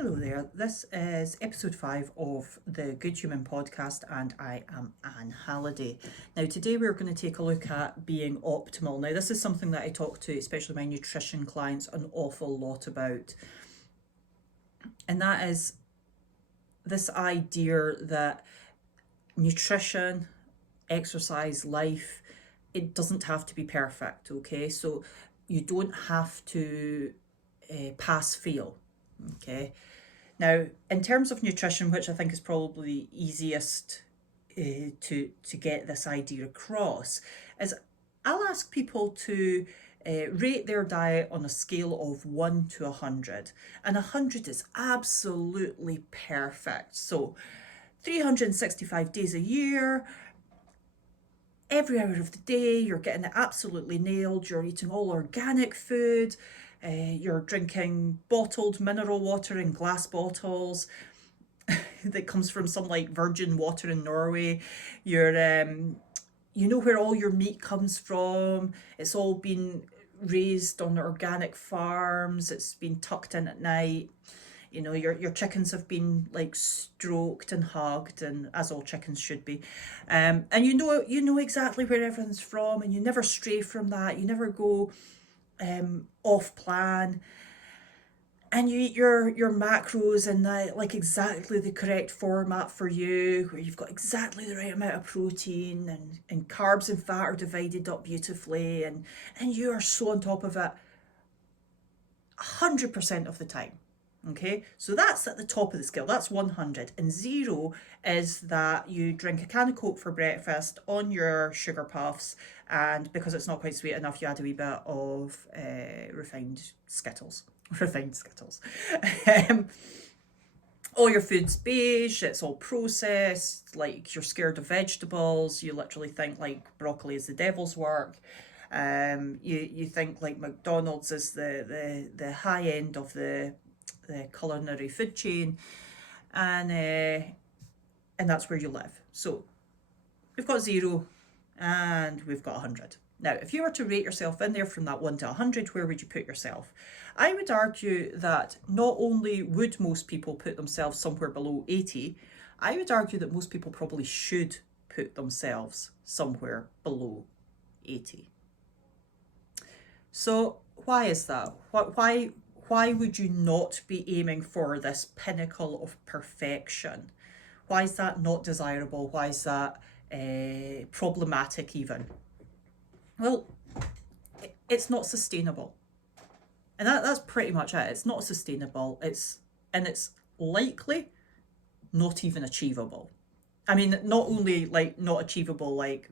Hello there, this is episode 5 of the Good Human podcast, and I am Anne Halliday. Now, today we're going to take a look at being optimal. Now, this is something that I talk to, especially my nutrition clients, an awful lot about, and that is this idea that nutrition, exercise, life, it doesn't have to be perfect, okay? So you don't have to pass fail. Okay. Now, in terms of nutrition, which I think is probably the easiest to get this idea across, is I'll ask people to rate their diet on a scale of 1 to 100. And 100 is absolutely perfect. So 365 days a year, every hour of the day, you're getting it absolutely nailed. You're eating all organic food. You're drinking bottled mineral water in glass bottles that comes from some like virgin water in Norway. You know where all your meat comes from. It's all been raised on organic farms. It's been tucked in at night. You know, your chickens have been like stroked and hugged, and as all chickens should be. And you know exactly where everything's from, and you never stray from that. You never go off plan, and you eat your macros in like exactly the correct format for you, where you've got exactly the right amount of protein, and carbs and fat are divided up beautifully, and you are so on top of it 100% of the time. Okay, so that's at the top of the scale. That's 100. And 0 is that you drink a can of Coke for breakfast on your sugar puffs, and because it's not quite sweet enough, you add a wee bit of refined Skittles. Refined Skittles. All your food's beige, it's all processed, like you're scared of vegetables, you literally think like broccoli is the devil's work. You think like McDonald's is the high end of the culinary food chain, and that's where you live. So we've got 0 and we've got 100. Now, if you were to rate yourself in there from that 1 to 100, where would you put yourself? I would argue that not only would most people put themselves somewhere below 80, I would argue that most people probably should put themselves somewhere below 80. So why is that? Why would you not be aiming for this pinnacle of perfection? Why is that not desirable? Why is that problematic even? Well, it's not sustainable. And that's pretty much it. It's not sustainable. It's likely not even achievable. I mean, not only like not achievable like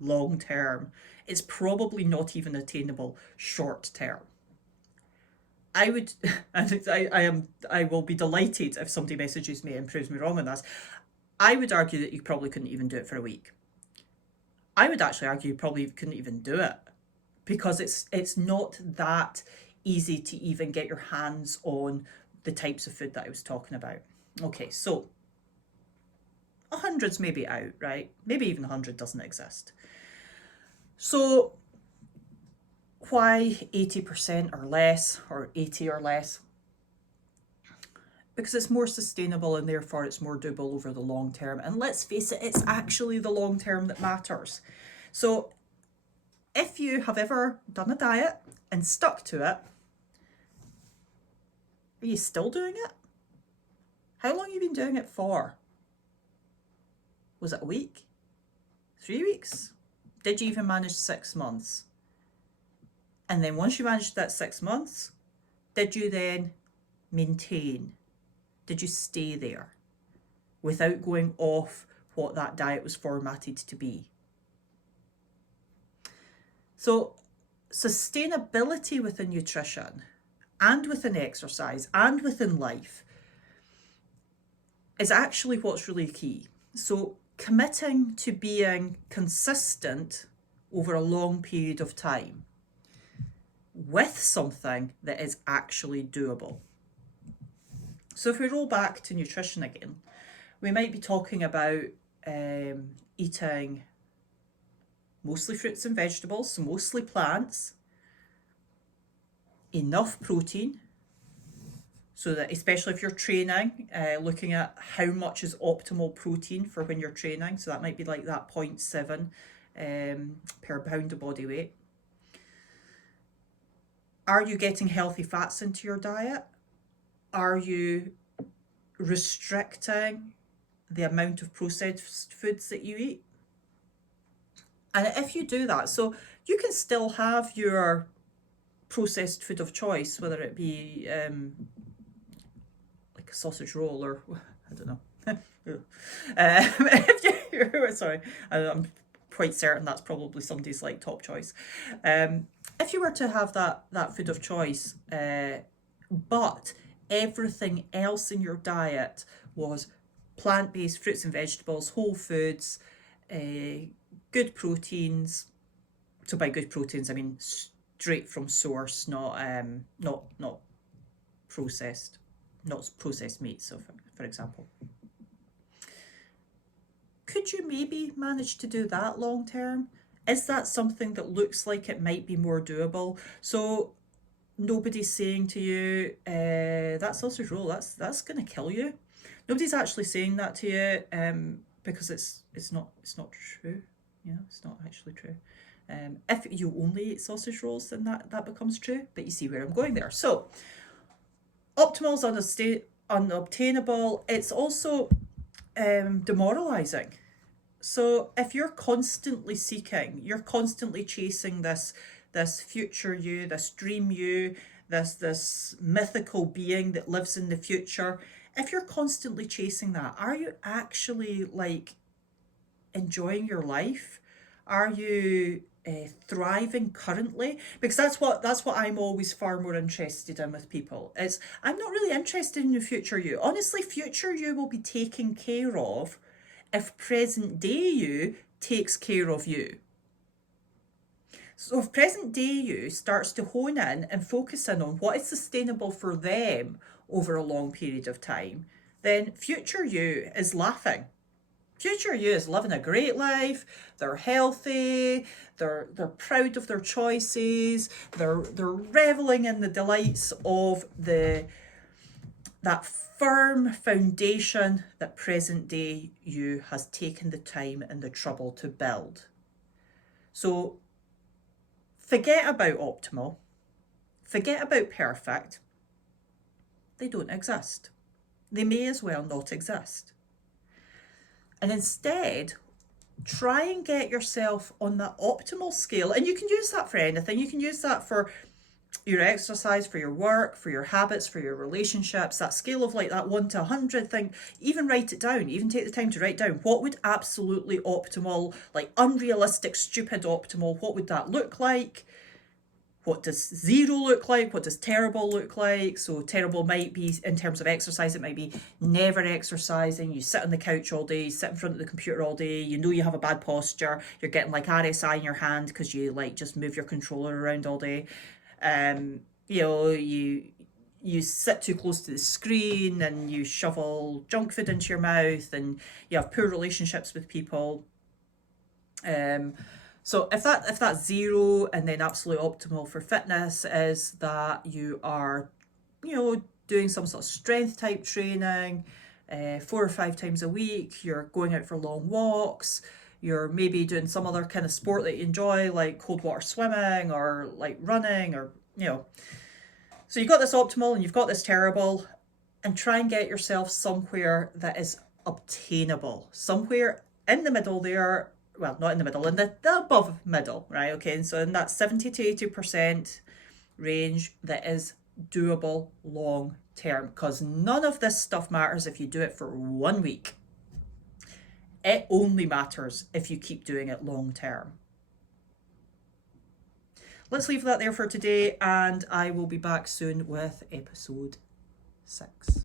long term, it's probably not even attainable short term. I would, and I will be delighted if somebody messages me and proves me wrong on this. I would argue that you probably couldn't even do it for a week. I would actually argue you probably couldn't even do it, because it's not that easy to even get your hands on the types of food that I was talking about. Okay, so 100's maybe out, right? Maybe even 100 doesn't exist. So why 80% or less, or 80 or less? Because it's more sustainable, and therefore it's more doable over the long term. And let's face it, it's actually the long term that matters. So if you have ever done a diet and stuck to it, are you still doing it? How long have you been doing it for? Was it a week? 3 weeks? Did you even manage 6 months? And then once you managed that 6 months, did you then maintain? Did you stay there without going off what that diet was formatted to be? So sustainability within nutrition and within exercise and within life is actually what's really key. So committing to being consistent over a long period of time with something that is actually doable. So if we roll back to nutrition again, we might be talking about eating mostly fruits and vegetables, so mostly plants, enough protein, So that especially if you're training, looking at how much is optimal protein for when you're training. So that might be like that 0.7 per pound of body weight. Are you getting healthy fats into your diet? Are you restricting the amount of processed foods that you eat? And if you do that, so you can still have your processed food of choice, whether it be like a sausage roll or I don't know. If you, sorry, I'm quite certain that's probably somebody's like top choice. If you were to have that food of choice, but everything else in your diet was plant-based fruits and vegetables, whole foods, good proteins. So by good proteins, I mean straight from source, not processed, not processed meat. So for example, could you maybe manage to do that long term? Is that something that looks like it might be more doable? So nobody's saying to you, that sausage roll, that's gonna kill you. Nobody's actually saying that to you, because it's not true. Yeah, it's not actually true. If you only eat sausage rolls, then that becomes true. But you see where I'm going there. So optimal is unobtainable. It's also demoralizing. So if you're constantly seeking, you're constantly chasing this future you, this dream you, this mythical being that lives in the future. If you're constantly chasing that, are you actually like enjoying your life? Are you thriving currently? Because that's what I'm always far more interested in with people. It's I'm not really interested in the future you. Honestly, future you will be taken care of if present day you takes care of you. So if present day you starts to hone in and focus in on what is sustainable for them over a long period of time, then future you is laughing. Future you is living a great life. They're healthy. They're proud of their choices. They're reveling in the delights of that firm foundation that present day you has taken the time and the trouble to build. So forget about optimal. Forget about perfect. They don't exist. They may as well not exist. And instead, try and get yourself on the optimal scale. And you can use that for anything. You can use that for your exercise, for your work, for your habits, for your relationships. That scale of like that 1 to 100 thing, even write it down. Even take the time to write down what would absolutely optimal, like unrealistic, stupid optimal, what would that look like? What does zero look like? What does terrible look like? So terrible might be, in terms of exercise, it might be never exercising. You sit on the couch all day, you sit in front of the computer all day, you know you have a bad posture, you're getting like RSI in your hand because you like just move your controller around all day. You know, you sit too close to the screen and you shovel junk food into your mouth and you have poor relationships with people. So if that's zero, and then absolute optimal for fitness is that you are, doing some sort of strength type training, 4 or 5 times a week, you're going out for long walks, you're maybe doing some other kind of sport that you enjoy, like cold water swimming or like running or, So you've got this optimal and you've got this terrible, and try and get yourself somewhere that is obtainable, somewhere in the middle there. Well, not in the middle, in the above middle, right? Okay, and so in that 70 to 80% range that is doable long term, because none of this stuff matters if you do it for 1 week. It only matters if you keep doing it long term. Let's leave that there for today, and I will be back soon with episode 6.